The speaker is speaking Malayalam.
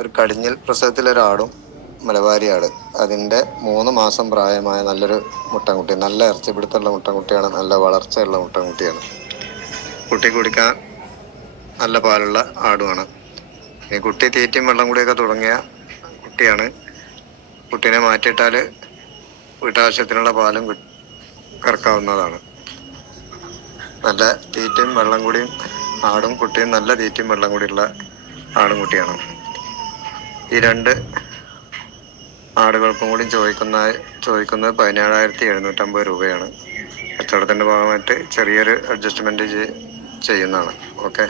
ഒരു കടിഞ്ഞിൽ പ്രസവത്തിലൊരാടും മലബാരി ആട്. അതിൻ്റെ 3 മാസം പ്രായമായ നല്ലൊരു മുട്ടൻകുട്ടി. നല്ല ഇറച്ചിപ്പിടുത്തുള്ള മുട്ടൻകുട്ടിയാണ്. നല്ല വളർച്ചയുള്ള മുട്ടൻകുട്ടിയാണ്. കുട്ടി കുടിക്കാൻ നല്ല പാലുള്ള ആടുമാണ്. ഈ കുട്ടി തീറ്റയും വെള്ളം കൂടിയൊക്കെ തുടങ്ങിയ കുട്ടിയാണ്. കുട്ടീനെ മാറ്റിയിട്ടാൽ വീട്ടാവശ്യത്തിനുള്ള പാലും കറക്കാവുന്നതാണ്. നല്ല തീറ്റയും വെള്ളം കൂടിയും ആടും കുട്ടിയും നല്ല തീറ്റയും വെള്ളം കൂടിയുള്ള ആടും കുട്ടിയാണ്. ഈ 2 ആടുകൾക്കും കൂടി ചോദിക്കുന്നത് 17,750 രൂപയാണ്. കച്ചവടത്തിൻ്റെ ഭാഗമായിട്ട് ചെറിയൊരു അഡ്ജസ്റ്റ്മെൻറ്റ് ചെയ്യുന്നതാണ്. ഓക്കെ.